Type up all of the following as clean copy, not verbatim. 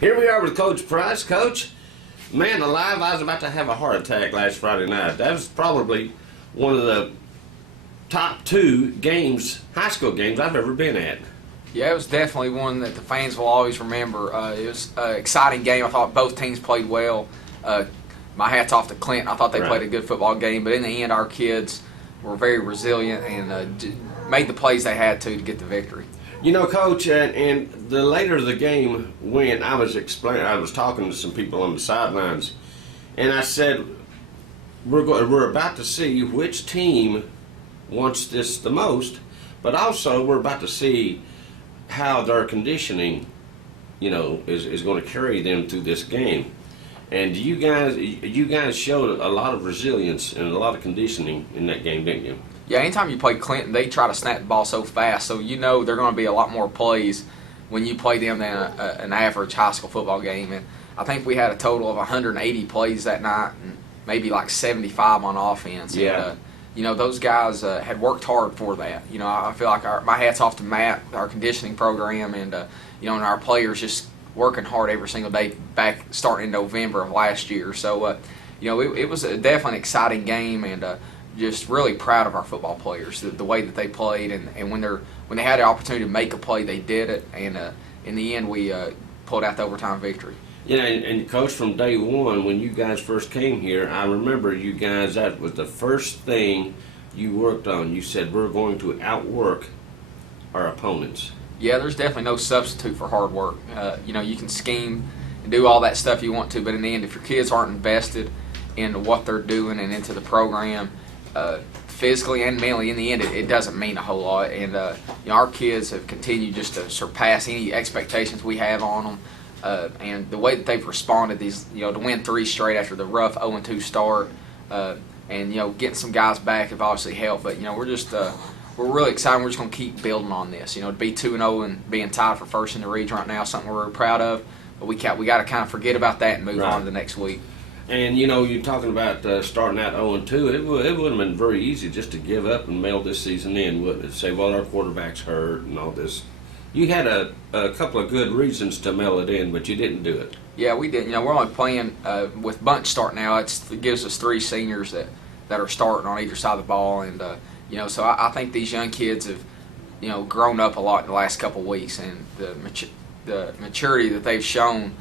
Here we are with Coach Price. Coach, man alive, I was about to have a heart attack last Friday night. That was probably one of the top 2 games, high school games I've ever been at. Yeah, it was definitely one that the fans will always remember. It was an exciting game. I thought both teams played well. My hat's off to Clinton. I thought they played a good football game, but in the end, our kids were very resilient and made the plays they had to get the victory. You know, Coach, and the later the game went, I was talking to some people on the sidelines, and I said, we're about to see which team wants this the most, but also we're about to see how their conditioning, is going to carry them through this game. And you guys showed a lot of resilience and a lot of conditioning in that game, didn't you? Yeah, anytime you play Clinton, they try to snap the ball so fast, so they're going to be a lot more plays when you play them than an average high school football game. And I think we had a total of 180 plays that night, and maybe like 75 on offense. Yeah. And, those guys had worked hard for that. I feel like my hat's off to Matt, our conditioning program, and and our players just working hard every single day back starting in November of last year. So, it was definitely an exciting game, and just really proud of our football players, the way that they played, and when they had the opportunity to make a play, they did it, and in the end, we pulled out the overtime victory. Yeah, and Coach, from day one, when you guys first came here, I remember you guys, that was the first thing you worked on. You said, we're going to outwork our opponents. Yeah, there's definitely no substitute for hard work. You can scheme and do all that stuff you want to, but in the end, if your kids aren't invested in what they're doing and into the program, physically and mentally, in the end, it doesn't mean a whole lot. And our kids have continued just to surpass any expectations we have on them. And the way that they've responded, to win 3 straight after the rough 0-2 start, and getting some guys back have obviously helped. But we're really excited. We're just going to keep building on this. To be 2-0 and being tied for first in the region right now is something we're really proud of. But we got to kind of forget about that and move on to the next week. And you're talking about starting out 0-2. It would have been very easy just to give up and mail this season in, wouldn't it? Say, well, our quarterback's hurt and all this. You had a couple of good reasons to mail it in, but you didn't do it. Yeah, we didn't. We're only playing with bunch start now. It gives us 3 seniors that are starting on either side of the ball, and so I think these young kids have grown up a lot in the last couple of weeks, and the maturity that they've shown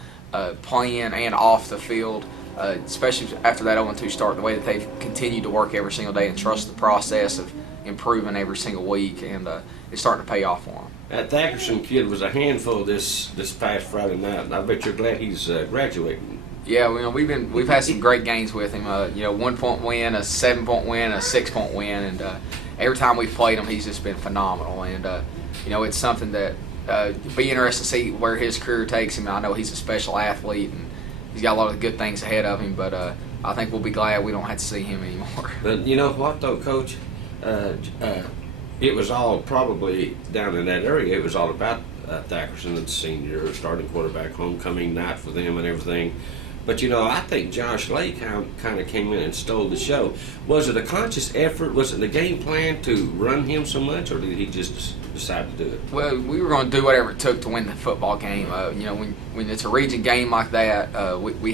playing and off the field. Especially after that 0-2 start, the way that they've continued to work every single day and trust the process of improving every single week, and it's starting to pay off for them. That Thackerson kid was a handful this past Friday night, and I bet you're glad he's graduating. Yeah, we've had some great games with him. 1-point win, a 7-point win, a 6-point win, and every time we've played him, he's just been phenomenal. And it's something that be interested to see where his career takes him. I know he's a special athlete, and he's got a lot of good things ahead of him, but I think we'll be glad we don't have to see him anymore. But you know what, though, Coach? It was all probably down in that area. It was all about Thackerson, the senior, starting quarterback, homecoming night for them and everything. But, I think Josh Lake kind of came in and stole the show. Was it a conscious effort? Was it the game plan to run him so much, or did he just decide to do it? Well, we were going to do whatever it took to win the football game. When it's a region game like that, we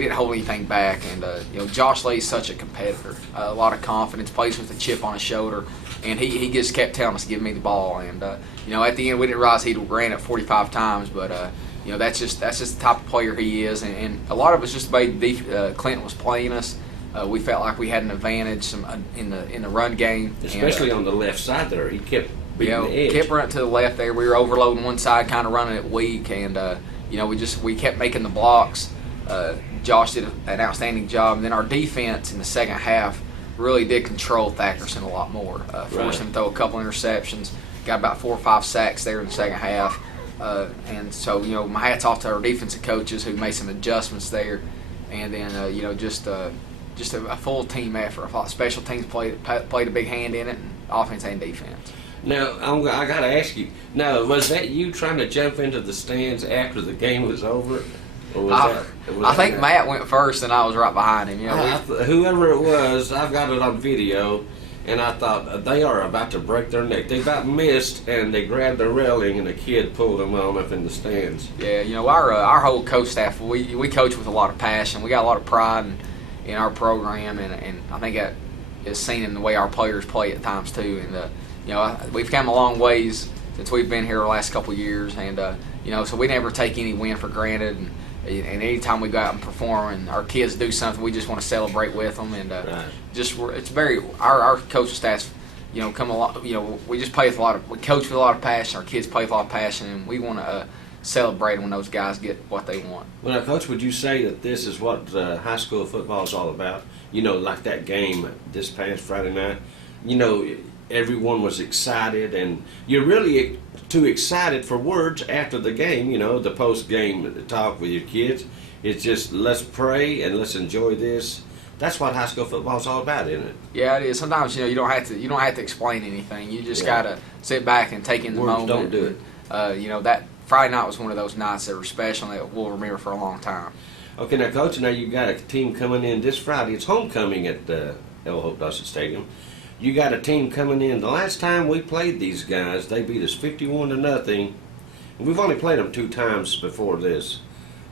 didn't hold anything back. And, Josh Lake's such a competitor, a lot of confidence, plays with a chip on his shoulder. And he just kept telling us to give me the ball. And, at the end, we didn't realize he'd ran it 45 times, but that's just the type of player he is, and a lot of it's just the way Clinton was playing us. We felt like we had an advantage in the run game, especially on the left side there. He kept beating the edge. Kept running to the left there. We were overloading one side, kind of running it weak, and we kept making the blocks. Josh did an outstanding job, and then our defense in the second half really did control Thackerson a lot more. Forced him to throw a couple interceptions. Got about 4 or 5 sacks there in the second half. And so, my hat's off to our defensive coaches who made some adjustments there. And then, just a full team effort. I thought special teams played a big hand in it, and offense and defense. Now, I got to ask you, now, was that you trying to jump into the stands after the game was over? I think Matt went first, and I was right behind him. Whoever it was, I've got it on video. and I thought they are about to break their neck. They about missed, and they grabbed the railing, and a kid pulled them on up in the stands. Yeah, our whole coach staff, we coach with a lot of passion. We got a lot of pride in our program, and I think that is seen in the way our players play at times too. And we've come a long ways since we've been here the last couple of years, and so we never take any win for granted. And anytime we go out and perform and our kids do something, we just want to celebrate with them. And our coaching staff, come along. We just play with we coach with a lot of passion. Our kids play with a lot of passion, and we want to celebrate when those guys get what they want. Well, now, Coach, would you say that this is what high school football is all about? Like that game this past Friday night. Everyone was excited, and you're really too excited for words after the game. The post-game talk with your kids. It's just, let's pray and let's enjoy this. That's what high school football is all about, isn't it? Yeah, it is. Sometimes you don't have to explain anything. You just gotta sit back and take in the Words moment. Don't do it. That Friday night was one of those nights that were special and that we'll remember for a long time. Okay, now, Coach, now you've got a team coming in this Friday. It's homecoming at El Hope Dawson Stadium. You got a team coming in. The last time we played these guys, they beat us 51-0. We've only played them 2 times before this.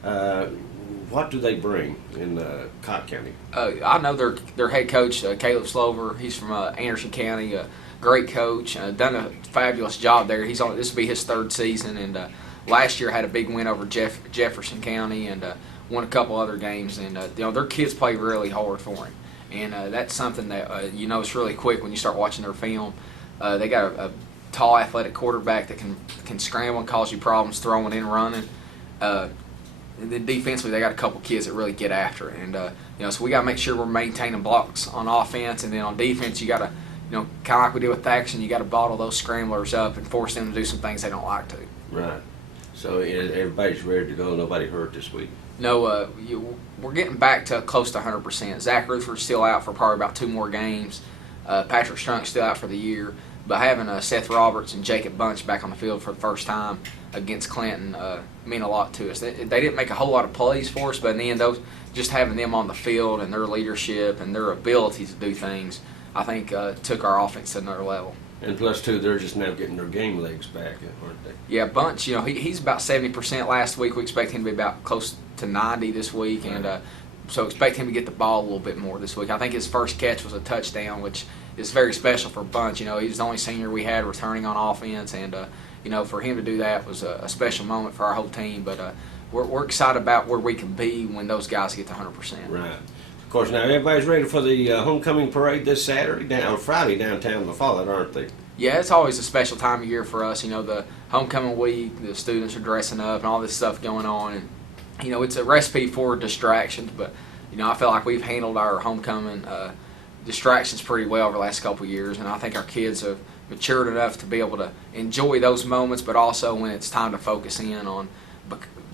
What do they bring in Cott County? I know their head coach, Caleb Slover. He's from Anderson County. Great coach. Done a fabulous job there. This will be his 3rd season, and last year had a big win over Jefferson County and won a couple other games. And their kids play really hard for him. And that's something that it's really quick when you start watching their film. They got a tall, athletic quarterback that can scramble and cause you problems throwing and running. And then defensively, they got a couple kids that really get after it. And so we got to make sure we're maintaining blocks on offense, and then on defense, you got to, kind of like we did with Thaxton, you got to bottle those scramblers up and force them to do some things they don't like to. Right. So everybody's ready to go. Nobody hurt this week. No, we're getting back to close to 100%. Zach Rutherford's still out for probably about 2 more games. Patrick Strunk's still out for the year. But having Seth Roberts and Jacob Bunch back on the field for the first time against Clinton mean a lot to us. They didn't make a whole lot of plays for us, but in the end, just having them on the field and their leadership and their ability to do things, I think took our offense to another level. And plus, too, they're just now getting their game legs back, aren't they? Yeah, Bunch, he's about 70% last week. We expect him to be about close to 90 this week, right. And so expect him to get the ball a little bit more this week. I think his first catch was a touchdown, which is very special for Bunch. He's the only senior we had returning on offense, and for him to do that was a special moment for our whole team. But we're excited about where we can be when those guys get to 100%. Right. Of course, now everybody's ready for the homecoming parade this Friday downtown La Follette, aren't they? Yeah, it's always a special time of year for us. The homecoming week, the students are dressing up and all this stuff going on. And, it's a recipe for distractions. But, I feel like we've handled our homecoming distractions pretty well over the last couple of years. And I think our kids have matured enough to be able to enjoy those moments, but also when it's time to focus in on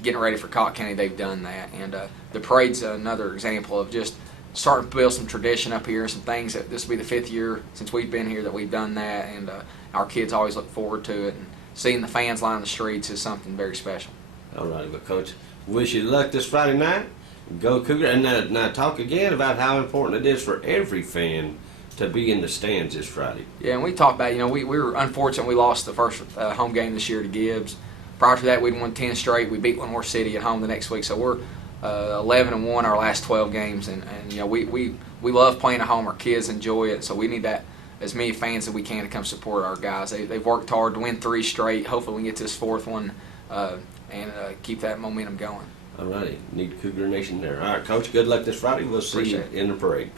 getting ready for Cott County, they've done that. And the parade's another example of just starting to build some tradition up here, some things that this will be the 5th year since we've been here that we've done that, and our kids always look forward to it. And seeing the fans line the streets is something very special. All right, well, Coach, wish you luck this Friday night. Go Cougar. And now talk again about how important it is for every fan to be in the stands this Friday. Yeah, and we talked about, we were unfortunate we lost the first home game this year to Gibbs. Prior to that, we'd won 10 straight. We beat Lenore City at home the next week, so we're 11-1 our last 12 games, and we love playing at home. Our kids enjoy it, so we need that as many fans as we can to come support our guys. They've worked hard to win 3 straight. Hopefully we can get to this 4th one and keep that momentum going. All righty, need Cougar Nation there. All right, Coach, good luck this Friday. We'll see you in the parade.